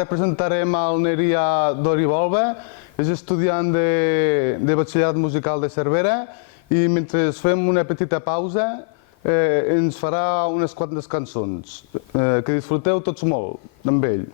ara presentarem al Neria Dorivolva, és estudiant de batxillerat musical de Cervera i mentre fem una petita pausa ens farà unes quantes cançons. Que disfruteu tots molt amb ell.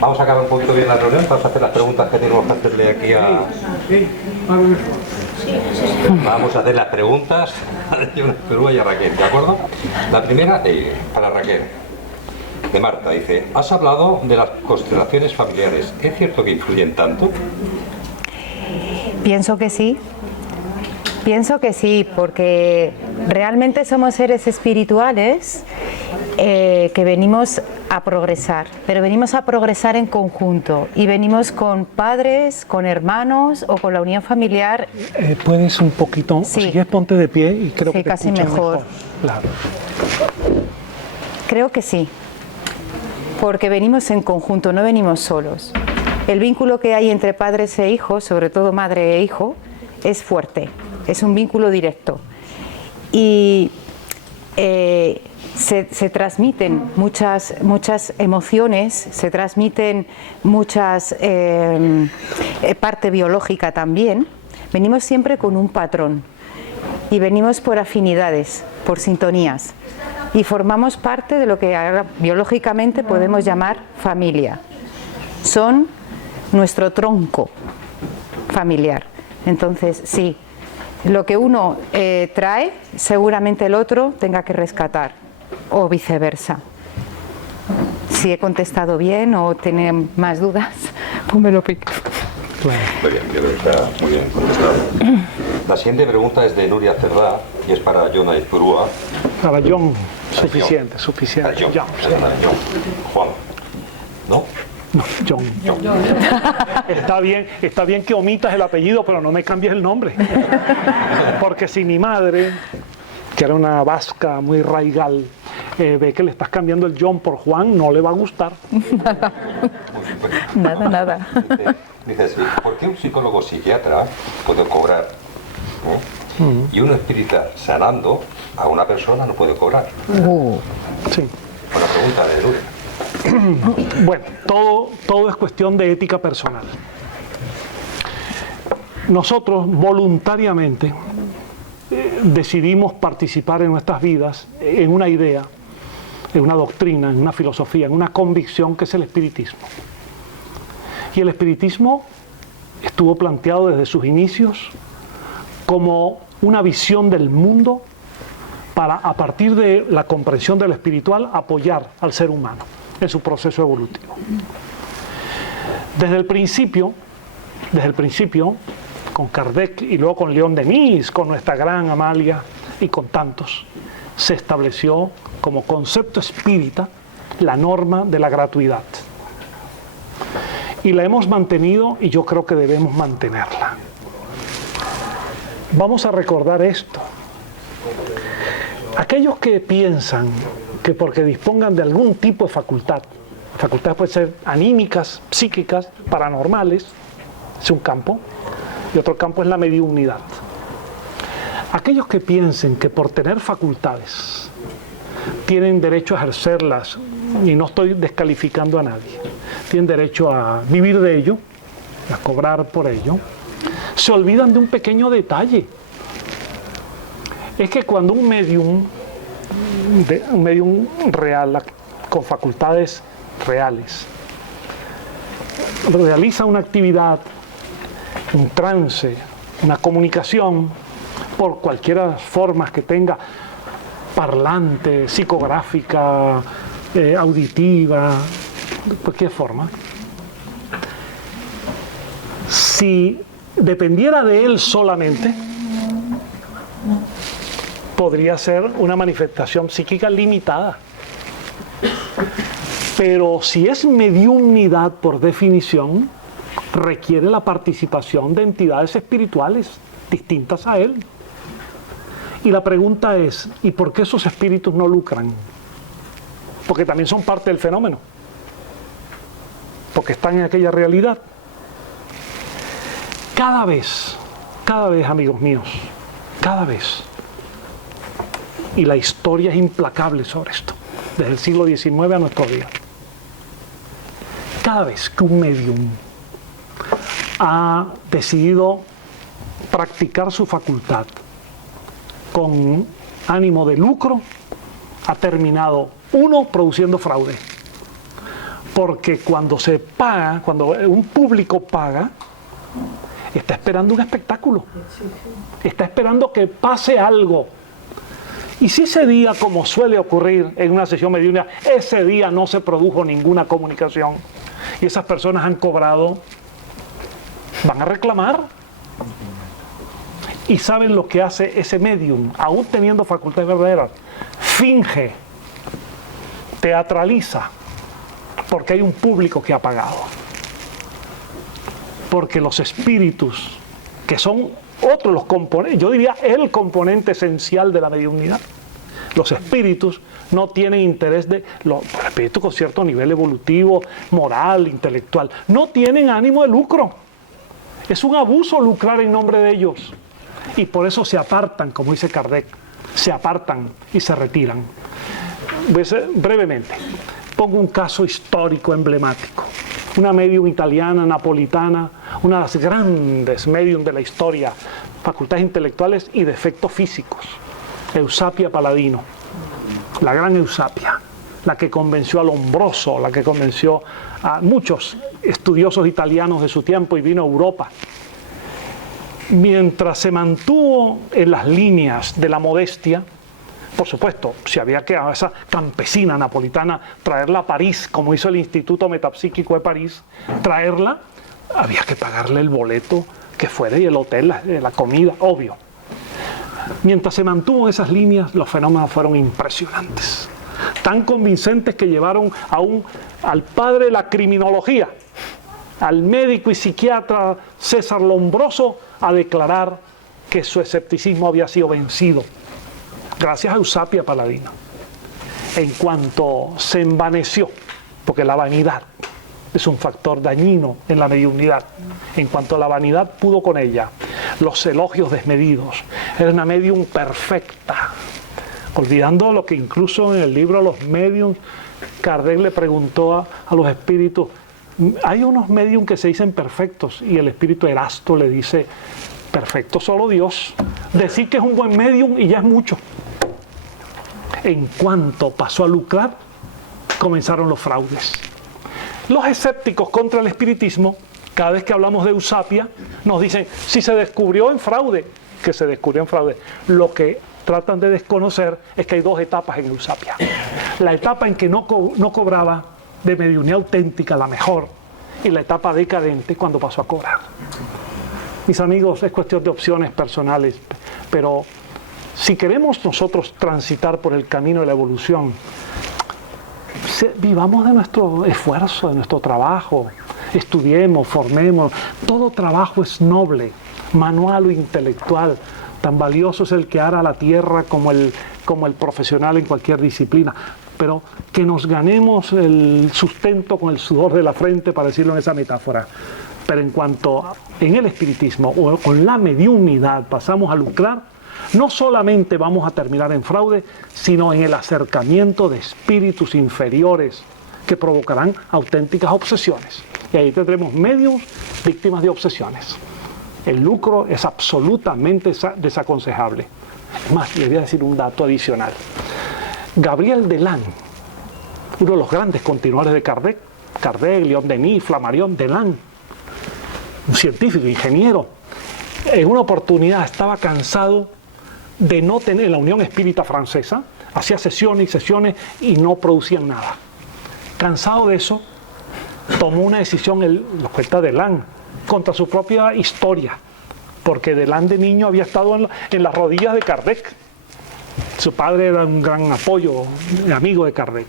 Vamos a acabar un poquito bien la reunión, vamos a hacer las preguntas que tenemos que hacerle aquí a... Vamos a hacer las preguntas a Perú y a Raquel, ¿de acuerdo? La primera, para Raquel, de Marta, dice: has hablado de las constelaciones familiares, ¿es cierto que influyen tanto? Pienso que sí. Pienso que sí, porque realmente somos seres espirituales que venimos a progresar, pero venimos a progresar en conjunto y venimos con padres, con hermanos o con la unión familiar. Puedes un poquito, Sí. si quieres ponte de pie y creo Sí, que te casi escuchan mejor. Claro. Creo que sí, porque venimos en conjunto, no venimos solos. El vínculo que hay entre padres e hijos, sobre todo madre e hijo, es fuerte, es un vínculo directo. Y se transmiten muchas emociones, se transmiten muchas parte biológica también. Venimos siempre con un patrón y venimos por afinidades, por sintonías y formamos parte de lo que ahora biológicamente podemos llamar familia. Son nuestro tronco familiar. Entonces, sí, lo que uno trae, seguramente el otro tenga que rescatar, o viceversa. Si he contestado bien o tiene más dudas, pónmelo pico. Muy bien, creo que está muy bien contestado. La siguiente pregunta es de Nuria Cerdá y es para Jonah Izpurúa. Para John, suficiente. Para John. John, sí. Para John. Juan. ¿No? No, John. Está bien que omitas el apellido, pero no me cambies el nombre. Porque si mi madre, que era una vasca muy raigal, ve que le estás cambiando el John por Juan, no le va a gustar. Nada. Dices, ¿por qué un psicólogo psiquiatra puede cobrar? Y un espírita sanando a una persona no puede cobrar. Sí. Buena pregunta de Nuria. Bueno, todo es cuestión de ética personal. Nosotros voluntariamente decidimos participar en nuestras vidas en una idea, en una doctrina, en una filosofía, en una convicción que es el espiritismo. Y el espiritismo estuvo planteado desde sus inicios como una visión del mundo para, a partir de la comprensión de lo espiritual, apoyar al ser humano en su proceso evolutivo. Desde el principio, con Kardec y luego con León Denis, con nuestra gran Amalia y con tantos, se estableció como concepto espírita la norma de la gratuidad. Y la hemos mantenido y yo creo que debemos mantenerla. Vamos a recordar esto. Aquellos que piensan que porque dispongan de algún tipo de facultades pueden ser anímicas, psíquicas, paranormales, es un campo, y otro campo es la mediunidad. Aquellos que piensen que por tener facultades tienen derecho a ejercerlas, y no estoy descalificando a nadie, tienen derecho a vivir de ello, a cobrar por ello, se olvidan de un pequeño detalle. Es que cuando un medium real, con facultades reales, realiza una actividad, un trance, una comunicación, por cualquiera formas que tenga, parlante, psicográfica, auditiva, de cualquier forma, si dependiera de él solamente, podría ser una manifestación psíquica limitada. Pero si es mediunidad por definición, requiere la participación de entidades espirituales distintas a él. Y la pregunta es, ¿y por qué esos espíritus no lucran? Porque también son parte del fenómeno. Porque están en aquella realidad. Cada vez, amigos míos, cada vez, y la historia es implacable sobre esto, desde el siglo XIX a nuestros días, cada vez que un medium ha decidido practicar su facultad con ánimo de lucro, ha terminado, uno, produciendo fraude. Porque cuando se paga, cuando un público paga, está esperando un espectáculo. Está esperando que pase algo. Y si ese día, como suele ocurrir en una sesión mediúnica, ese día no se produjo ninguna comunicación y esas personas han cobrado, van a reclamar. Y saben lo que hace ese medium, aún teniendo facultades verdaderas, finge teatraliza porque hay un público que ha pagado. Porque los espíritus, que son otros los componentes, yo diría el componente esencial de la mediunidad, los espíritus no tienen interés los espíritus con cierto nivel evolutivo, moral, intelectual, no tienen ánimo de lucro. Es un abuso lucrar en nombre de ellos. Y por eso se apartan, como dice Kardec, se apartan y se retiran. Brevemente, pongo un caso histórico emblemático. Una medium italiana, napolitana, una de las grandes medium de la historia, facultades intelectuales y defectos físicos, Eusapia Paladino, la gran Eusapia, la que convenció a Lombroso, la que convenció a muchos estudiosos italianos de su tiempo y vino a Europa. Mientras se mantuvo en las líneas de la modestia, por supuesto, si había que a esa campesina napolitana traerla a París, como hizo el Instituto Metapsíquico de París, traerla, había que pagarle el boleto que fuera y el hotel, la comida, obvio. Mientras se mantuvo en esas líneas, los fenómenos fueron impresionantes. Tan convincentes que llevaron al padre de la criminología, al médico y psiquiatra César Lombroso, a declarar que su escepticismo había sido vencido. Gracias a Eusapia Paladino. En cuanto se envaneció, porque la vanidad es un factor dañino en la mediunidad, en cuanto la vanidad pudo con ella, los elogios desmedidos, era una medium perfecta, olvidando lo que incluso en el libro Los Mediums, Kardec le preguntó a los espíritus, hay unos medium que se dicen perfectos, y el espíritu Erasto le dice, perfecto solo Dios, decir que es un buen medium y ya es mucho. En cuanto pasó a lucrar, comenzaron los fraudes. Los escépticos contra el espiritismo, cada vez que hablamos de Eusapia, nos dicen, si se descubrió en fraude, que se descubrió en fraude. Lo que tratan de desconocer es que hay dos etapas en Eusapia. La etapa en que no cobraba de mediunidad auténtica, la mejor, y la etapa decadente cuando pasó a cobrar. Mis amigos, es cuestión de opciones personales, pero si queremos nosotros transitar por el camino de la evolución, vivamos de nuestro esfuerzo, de nuestro trabajo, estudiemos, formemos, todo trabajo es noble, manual o intelectual, tan valioso es el que ara la tierra como el profesional en cualquier disciplina, pero que nos ganemos el sustento con el sudor de la frente, para decirlo en esa metáfora. Pero en cuanto en el espiritismo o con la mediunidad pasamos a lucrar, no solamente vamos a terminar en fraude, sino en el acercamiento de espíritus inferiores que provocarán auténticas obsesiones. Y ahí tendremos medios víctimas de obsesiones. El lucro es absolutamente desaconsejable. Es más, le voy a decir un dato adicional. Gabriel Delane, uno de los grandes continuadores de Kardec, Leon Denis, Flammarion, Delane, un científico, ingeniero, en una oportunidad estaba cansado de no tener la Unión Espírita Francesa, hacía sesiones y sesiones y no producían nada. Cansado de eso, tomó una decisión, lo cuenta Delane, contra su propia historia, porque Delane de niño había estado en las rodillas de Kardec. Su padre era un gran apoyo, amigo de Kardec.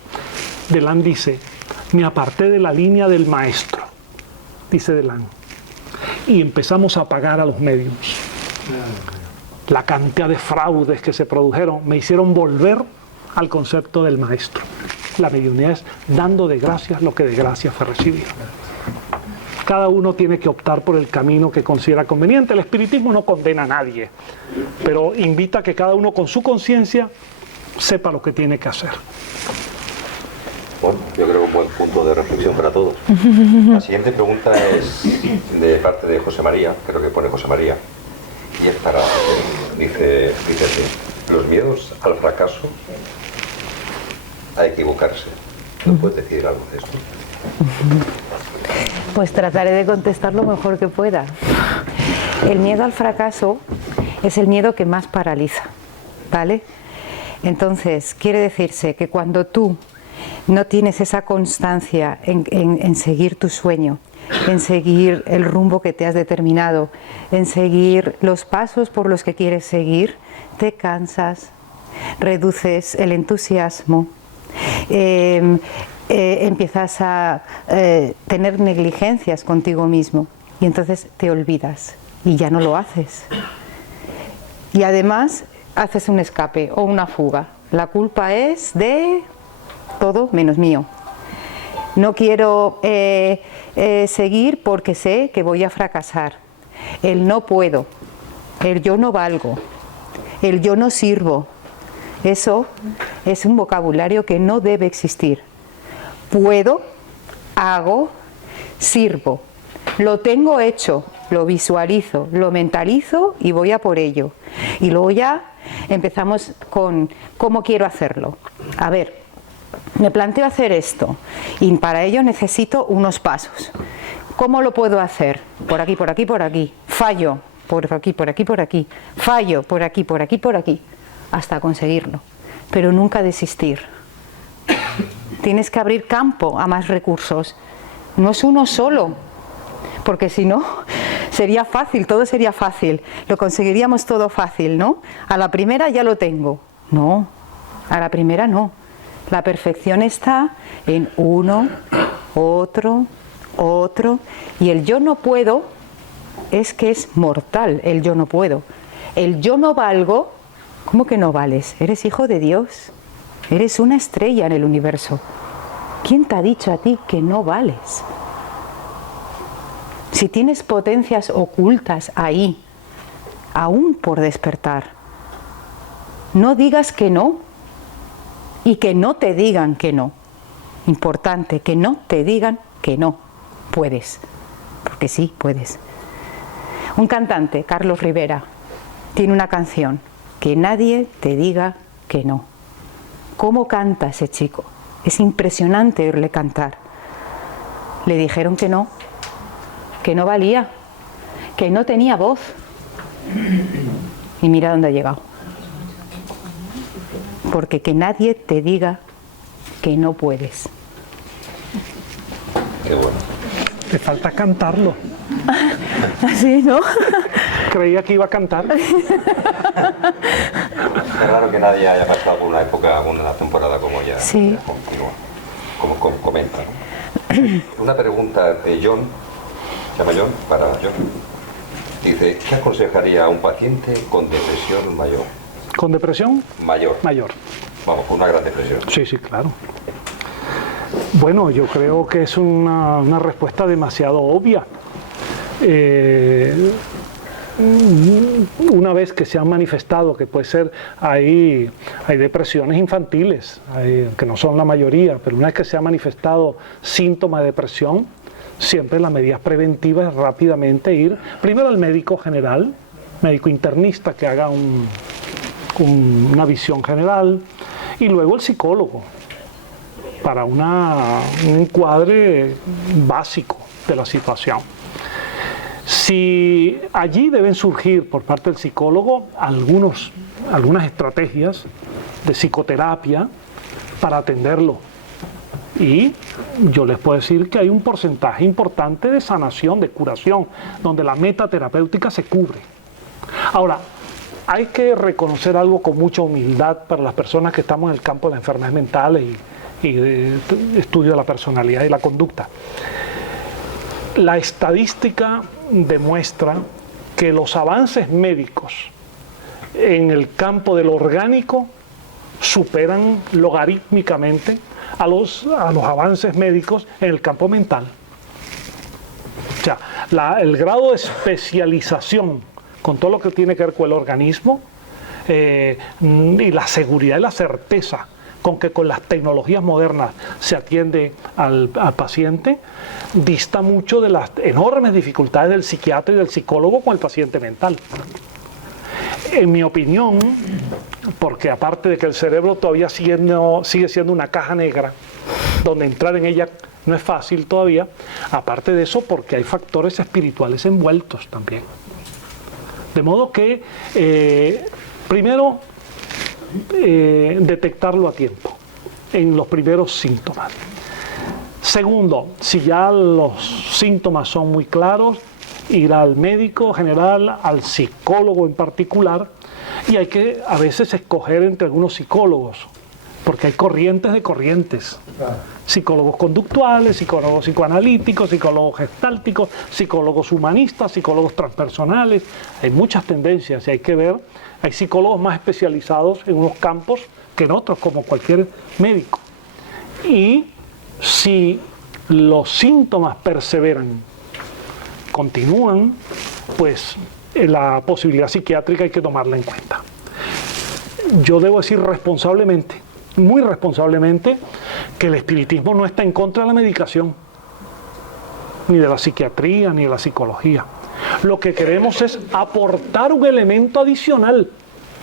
Delane dice, me aparté de la línea del maestro, dice Delane, y empezamos a pagar a los médiums. La cantidad de fraudes que se produjeron me hicieron volver al concepto del maestro. La mediunidad es dando de gracias lo que de gracias fue recibido. Cada uno tiene que optar por el camino que considera conveniente. El espiritismo no condena a nadie, pero invita a que cada uno con su conciencia sepa lo que tiene que hacer. Bueno, yo creo que un buen punto de reflexión para todos. La siguiente pregunta es de parte de José María, creo que pone José María, y es para, dice así, los miedos al fracaso, a equivocarse. ¿No puedes decir algo de esto? Pues trataré de contestar lo mejor que pueda. El miedo al fracaso es el miedo que más paraliza, ¿vale? Entonces, quiere decirse que cuando tú no tienes esa constancia en seguir tu sueño, en seguir el rumbo que te has determinado, en seguir los pasos por los que quieres seguir, te cansas, reduces el entusiasmo empiezas a tener negligencias contigo mismo y entonces te olvidas y ya no lo haces. Y además haces un escape o una fuga. La culpa es de todo menos mío. No quiero seguir porque sé que voy a fracasar. El no puedo, el yo no valgo, el yo no sirvo. Eso es un vocabulario que no debe existir. Puedo, hago, sirvo. Lo tengo hecho, lo visualizo, lo mentalizo y voy a por ello. Y luego ya empezamos con cómo quiero hacerlo. A ver, me planteo hacer esto y para ello necesito unos pasos. ¿Cómo lo puedo hacer? Por aquí, por aquí, por aquí. Fallo, por aquí, por aquí, por aquí. Fallo, por aquí, por aquí, por aquí. Hasta conseguirlo. Pero nunca desistir. Tienes que abrir campo a más recursos. No es uno solo, porque si no, sería fácil, todo sería fácil. Lo conseguiríamos todo fácil, ¿no? A la primera ya lo tengo. No, a la primera no. La perfección está en uno, otro, otro. Y el yo no puedo es que es mortal, el yo no puedo. El yo no valgo, ¿cómo que no vales? Eres hijo de Dios. Eres una estrella en el universo. ¿Quién te ha dicho a ti que no vales? Si tienes potencias ocultas ahí, aún por despertar, no digas que no y que no te digan que no. Importante, que no te digan que no. Puedes, porque sí, puedes. Un cantante, Carlos Rivera, tiene una canción, Que nadie te diga que no. ¿Cómo canta ese chico? Es impresionante oírle cantar. Le dijeron que no valía, que no tenía voz. Y mira dónde ha llegado. Porque que nadie te diga que no puedes. Qué bueno. Te falta cantarlo. Así, ¿no? Creía que iba a cantar. Es raro que nadie haya pasado por una época, una temporada como ella, Sí. continua, como comenta, ¿no? Una pregunta de John, se llama John, para John. Dice, ¿qué aconsejaría a un paciente con depresión mayor? ¿Con depresión? Mayor. Mayor. Vamos, con una gran depresión. Sí, sí, claro. Bueno, yo creo que es una respuesta demasiado obvia. Una vez que se han manifestado, que puede ser, hay depresiones infantiles, que no son la mayoría, pero una vez que se ha manifestado síntomas de depresión, siempre las medidas preventivas es rápidamente ir primero al médico general, médico internista que haga una visión general, y luego el psicólogo para un encuadre básico de la situación. Si allí deben surgir por parte del psicólogo algunas estrategias de psicoterapia para atenderlo. Y yo les puedo decir que hay un porcentaje importante de sanación, de curación, donde la meta terapéutica se cubre. Ahora, hay que reconocer algo con mucha humildad para las personas que estamos en el campo de las enfermedades mentales y de estudio de la personalidad y la conducta. La estadística demuestra que los avances médicos en el campo de lo orgánico superan logarítmicamente a los avances médicos en el campo mental. O sea, el grado de especialización con todo lo que tiene que ver con el organismo y la seguridad y la certeza con que con las tecnologías modernas se atiende al paciente, dista mucho de las enormes dificultades del psiquiatra y del psicólogo con el paciente mental. En mi opinión, porque aparte de que el cerebro todavía sigue siendo una caja negra, donde entrar en ella no es fácil todavía, aparte de eso porque hay factores espirituales envueltos también. De modo que, primero, detectarlo a tiempo, en los primeros síntomas. Segundo, si ya los síntomas son muy claros, ir al médico general, al psicólogo en particular, y hay que a veces escoger entre algunos psicólogos porque hay corrientes de corrientes. Psicólogos conductuales, psicólogos psicoanalíticos, psicólogos gestálticos, psicólogos humanistas, psicólogos transpersonales. Hay muchas tendencias y hay que ver, hay psicólogos más especializados en unos campos que en otros, como cualquier médico. Y si los síntomas perseveran, continúan, pues la posibilidad psiquiátrica hay que tomarla en cuenta. Yo debo decir responsablemente, muy responsablemente, que el espiritismo no está en contra de la medicación, ni de la psiquiatría, ni de la psicología. Lo que queremos es aportar un elemento adicional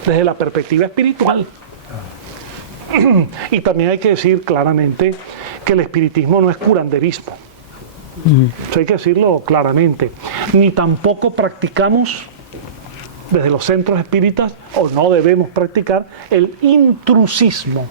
desde la perspectiva espiritual. Y también hay que decir claramente que el espiritismo no es curanderismo. Eso hay que decirlo claramente. Ni tampoco practicamos desde los centros espíritas, o no debemos practicar, el intrusismo,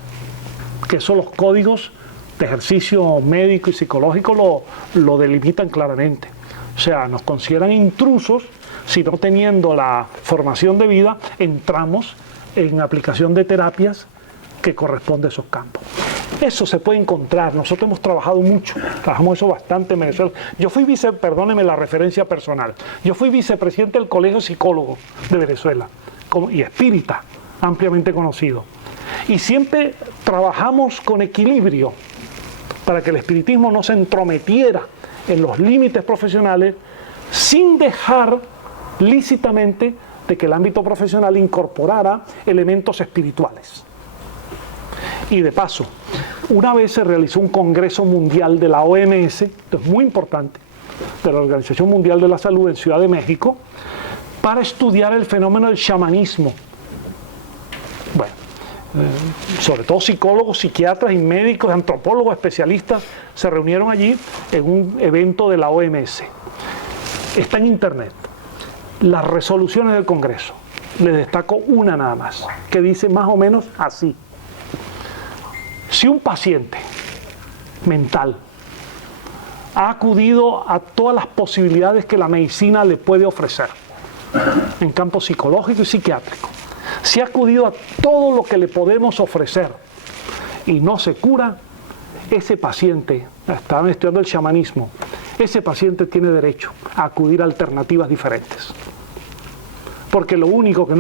que son los códigos de ejercicio médico y psicológico lo delimitan claramente. O sea, nos consideran intrusos si no teniendo la formación debida entramos en aplicación de terapias que corresponde a esos campos. Eso se puede encontrar, nosotros hemos trabajado mucho, trabajamos eso bastante en Venezuela. Yo fui perdóneme la referencia personal, yo fui vicepresidente del Colegio de Psicólogos de Venezuela, y espírita, ampliamente conocido. Y siempre trabajamos con equilibrio para que el espiritismo no se entrometiera en los límites profesionales sin dejar lícitamente de que el ámbito profesional incorporara elementos espirituales. Y de paso, una vez se realizó un congreso mundial de la OMS, esto es muy importante, de la Organización Mundial de la Salud en Ciudad de México, para estudiar el fenómeno del chamanismo. Bueno, sobre todo psicólogos, psiquiatras y médicos, antropólogos, especialistas, se reunieron allí en un evento de la OMS. Está en internet. Las resoluciones del Congreso. Les destaco una nada más, que dice más o menos así. Si un paciente mental ha acudido a todas las posibilidades que la medicina le puede ofrecer, en campo psicológico y psiquiátrico, si ha acudido a todo lo que le podemos ofrecer y no se cura, ese paciente, estaban estudiando el chamanismo, ese paciente tiene derecho a acudir a alternativas diferentes. Porque lo único que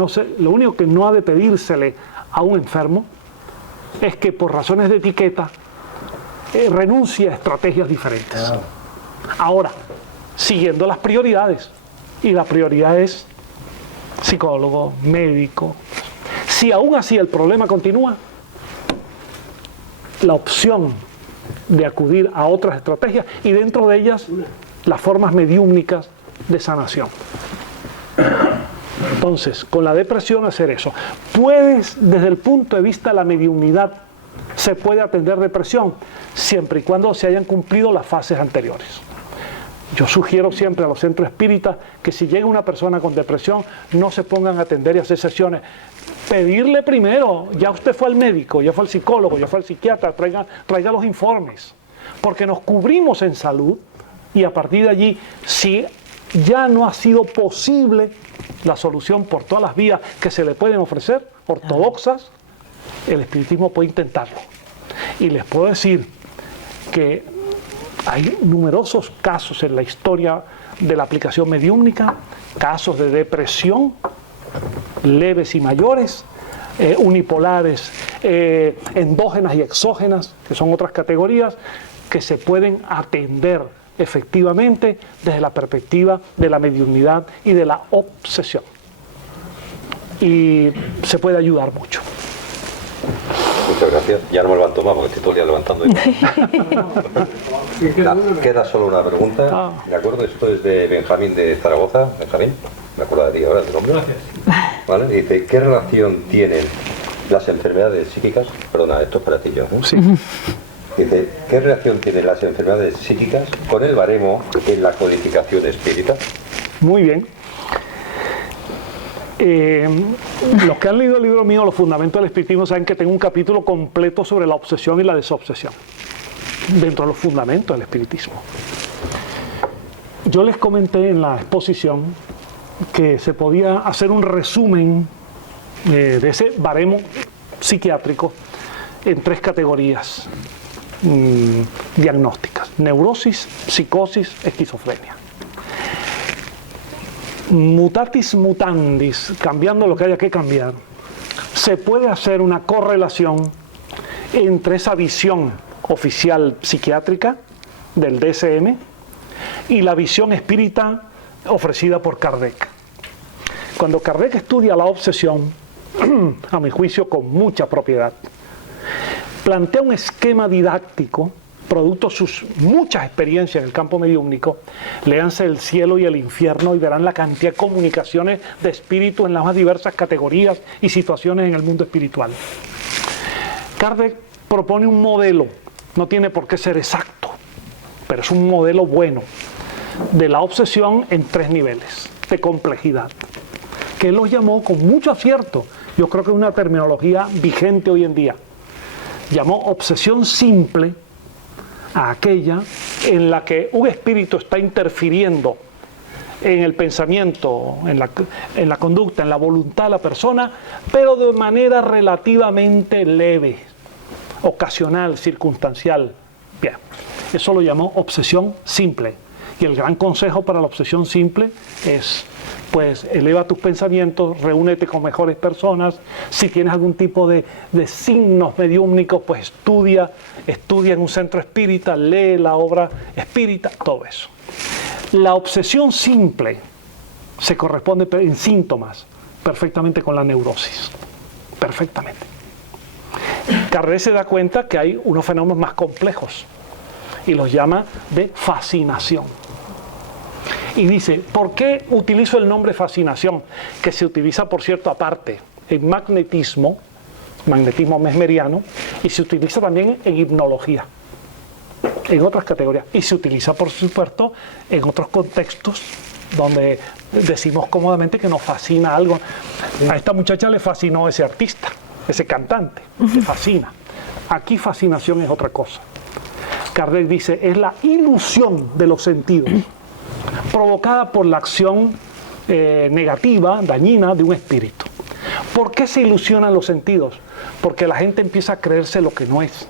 no ha de pedírsele a un enfermo es que por razones de etiqueta renuncie a estrategias diferentes. Ahora, siguiendo las prioridades, y la prioridad es psicólogo, médico. Si aún así el problema continúa, la opción de acudir a otras estrategias y dentro de ellas las formas mediúmnicas de sanación. Entonces, con la depresión hacer eso. Puedes, desde el punto de vista de la mediunidad, se puede atender depresión, siempre y cuando se hayan cumplido las fases anteriores. Yo sugiero siempre a los centros espíritas que si llega una persona con depresión, no se pongan a atender y hacer sesiones. Pedirle primero, ya usted fue al médico, ya fue al psicólogo, ya fue al psiquiatra, traiga los informes, porque nos cubrimos en salud y a partir de allí, si ya no ha sido posible la solución por todas las vías que se le pueden ofrecer, ortodoxas, el espiritismo puede intentarlo. Y les puedo decir que hay numerosos casos en la historia de la aplicación mediúmnica, casos de depresión, leves y mayores, unipolares, endógenas y exógenas, que son otras categorías, que se pueden atender efectivamente desde la perspectiva de la mediunidad y de la obsesión. Y se puede ayudar mucho. Muchas gracias. Ya no me levanto más porque estoy todo el día levantando. Queda solo una pregunta. ¿De acuerdo? Esto es de Benjamín de Zaragoza. Benjamín, me acuerdo de ti ahora, de nombre. Gracias. ¿Vale? Dice, ¿qué relación tienen las enfermedades psíquicas? Perdona, esto es para ti, yo. Sí. Dice, ¿qué relación tienen las enfermedades psíquicas con el baremo en la codificación espírita? Muy bien. Los que han leído el libro mío, Los Fundamentos del Espiritismo, saben que tengo un capítulo completo sobre la obsesión y la desobsesión, dentro de los fundamentos del espiritismo. Yo les comenté en la exposición que se podía hacer un resumen de ese baremo psiquiátrico en 3 categorías diagnósticas: neurosis, psicosis, esquizofrenia. Mutatis mutandis, cambiando lo que haya que cambiar, se puede hacer una correlación entre esa visión oficial psiquiátrica del DSM y la visión espírita ofrecida por Kardec. Cuando Kardec estudia la obsesión, a mi juicio con mucha propiedad, plantea un esquema didáctico producto de sus muchas experiencias en el campo mediúmnico. Léanse El cielo y el infierno y verán la cantidad de comunicaciones de espíritu en las más diversas categorías y situaciones en el mundo espiritual. Kardec propone un modelo, no tiene por qué ser exacto, pero es un modelo bueno, de la obsesión en 3 niveles de complejidad, que él los llamó con mucho acierto. Yo creo que es una terminología vigente hoy en día. Llamó obsesión simple a aquella en la que un espíritu está interfiriendo en el pensamiento, en la conducta, en la voluntad de la persona, pero de manera relativamente leve, ocasional, circunstancial. Bien, eso lo llamó obsesión simple. Y el gran consejo para la obsesión simple es, pues, eleva tus pensamientos, reúnete con mejores personas. Si tienes algún tipo de signos mediúmnicos, pues estudia en un centro espírita, lee la obra espírita, todo eso. La obsesión simple se corresponde en síntomas perfectamente con la neurosis, perfectamente. Kardec se da cuenta que hay unos fenómenos más complejos y los llama de fascinación. Y dice, ¿por qué utilizo el nombre fascinación? Que se utiliza, por cierto, aparte en magnetismo mesmeriano, y se utiliza también en hipnología, en otras categorías, y se utiliza, por supuesto, en otros contextos donde decimos cómodamente que nos fascina algo. A esta muchacha le fascinó ese artista, ese cantante, le fascina. Aquí fascinación es otra cosa. Kardec dice, es la ilusión de los sentidos provocada por la acción negativa, dañina de un espíritu. ¿Por qué se ilusionan los sentidos? Porque la gente empieza a creerse lo que no es,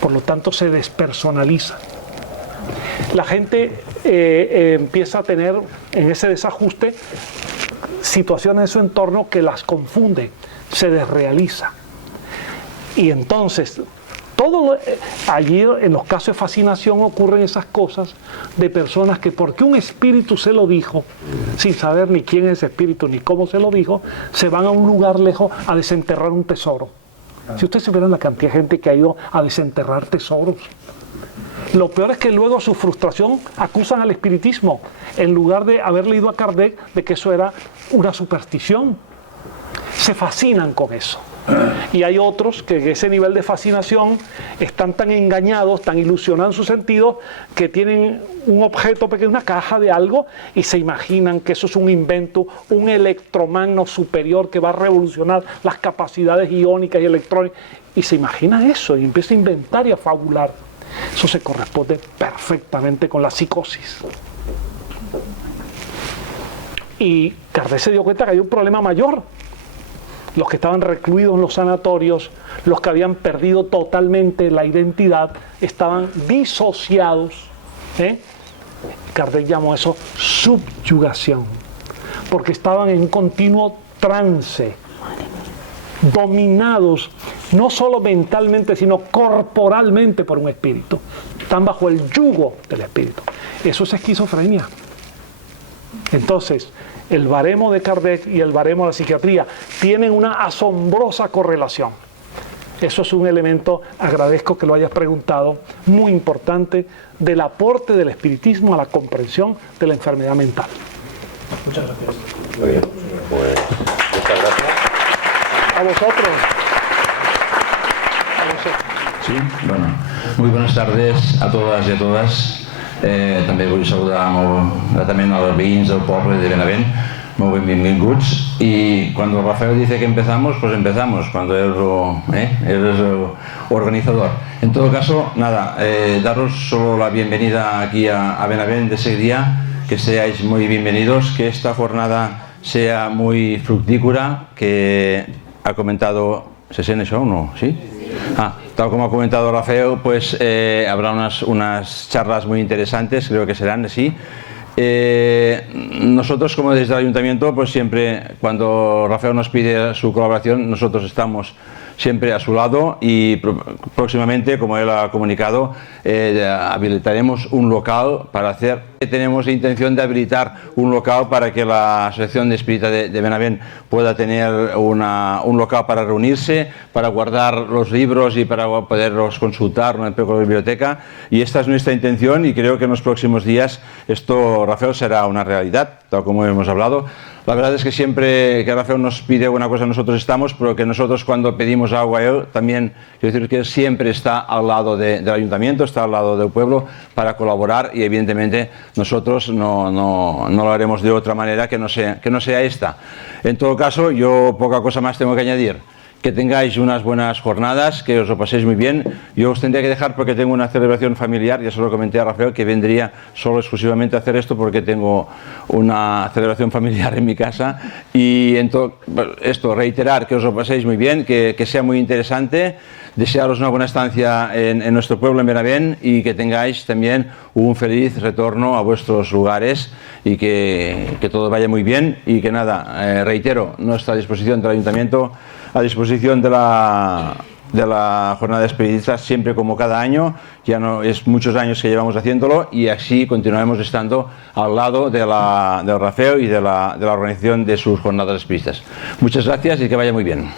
por lo tanto se despersonaliza. La gente empieza a tener en ese desajuste situaciones en su entorno que las confunde, se desrealiza. Y entonces, allí en los casos de fascinación ocurren esas cosas de personas que porque un espíritu se lo dijo, sin saber ni quién es ese espíritu ni cómo se lo dijo, se van a un lugar lejos a desenterrar un tesoro. Si ustedes se vieran la cantidad de gente que ha ido a desenterrar tesoros, lo peor es que luego su frustración acusan al espiritismo, en lugar de haber leído a Kardec de que eso era una superstición. Se fascinan con eso. Y hay otros que en ese nivel de fascinación están tan engañados, tan ilusionados en sus sentidos, que tienen un objeto pequeño, una caja de algo, y se imaginan que eso es un invento, un electromagno superior que va a revolucionar las capacidades iónicas y electrónicas. Y se imagina eso y empieza a inventar y a fabular. Eso se corresponde perfectamente con la psicosis. Y Kardec se dio cuenta que hay un problema mayor. Los que estaban recluidos en los sanatorios, los que habían perdido totalmente la identidad, estaban disociados. Kardec llamó eso subyugación, porque estaban en un continuo trance, dominados no solo mentalmente, sino corporalmente por un espíritu. Están bajo el yugo del espíritu. Eso es esquizofrenia. Entonces, el baremo de Kardec y el baremo de la psiquiatría tienen una asombrosa correlación. Eso es un elemento, agradezco que lo hayas preguntado, muy importante del aporte del espiritismo a la comprensión de la enfermedad mental. Muchas gracias. Muy bien, pues muchas gracias. A vosotros. Sí, bueno, muy buenas tardes a todas y a todas. També vull saludar gratament als veïns del poble de Benavent, muy benvinguts. Y cuando Rafael dice que empezamos, pues empezamos, cuando él es el organizador. En todo caso, nada, daros solo la bienvenida aquí a Benavent de ese día, que seáis muy bienvenidos, que esta jornada sea muy fructífera, que ha comentado ¿Se sent això o no? ¿Sí? Tal como ha comentado Rafael, pues habrá unas charlas muy interesantes, creo que serán así. Nosotros, como desde el Ayuntamiento, pues siempre cuando Rafael nos pide su colaboración, nosotros estamos siempre a su lado y próximamente, como él ha comunicado, habilitaremos un local para hacer. Tenemos la intención de habilitar un local para que la Asociación de Espírita de Benavent pueda tener un local para reunirse, para guardar los libros y para poderlos consultar en la biblioteca. Y esta es nuestra intención y creo que en los próximos días esto, Rafael, será una realidad, tal como hemos hablado. La verdad es que siempre que Rafael nos pide una cosa nosotros estamos, pero que nosotros cuando pedimos algo a él también, quiero decir que él siempre está al lado del ayuntamiento, está al lado del pueblo para colaborar y evidentemente nosotros no lo haremos de otra manera que no sea esta. En todo caso, yo poca cosa más tengo que añadir. Que tengáis unas buenas jornadas, que os lo paséis muy bien. Yo os tendría que dejar porque tengo una celebración familiar, ya se lo comenté a Rafael, que vendría solo exclusivamente a hacer esto porque tengo una celebración familiar en mi casa. Y esto, reiterar que os lo paséis muy bien, que sea muy interesante, desearos una buena estancia en nuestro pueblo, en Benavent, y que tengáis también un feliz retorno a vuestros lugares y que todo vaya muy bien. Y que nada, reitero, nuestra disposición del Ayuntamiento, a disposición de la jornada de espiritistas, siempre como cada año. Ya no es muchos años que llevamos haciéndolo y así continuaremos estando al lado del Rafael y de la organización de sus jornadas espiritistas. Muchas gracias y que vaya muy bien.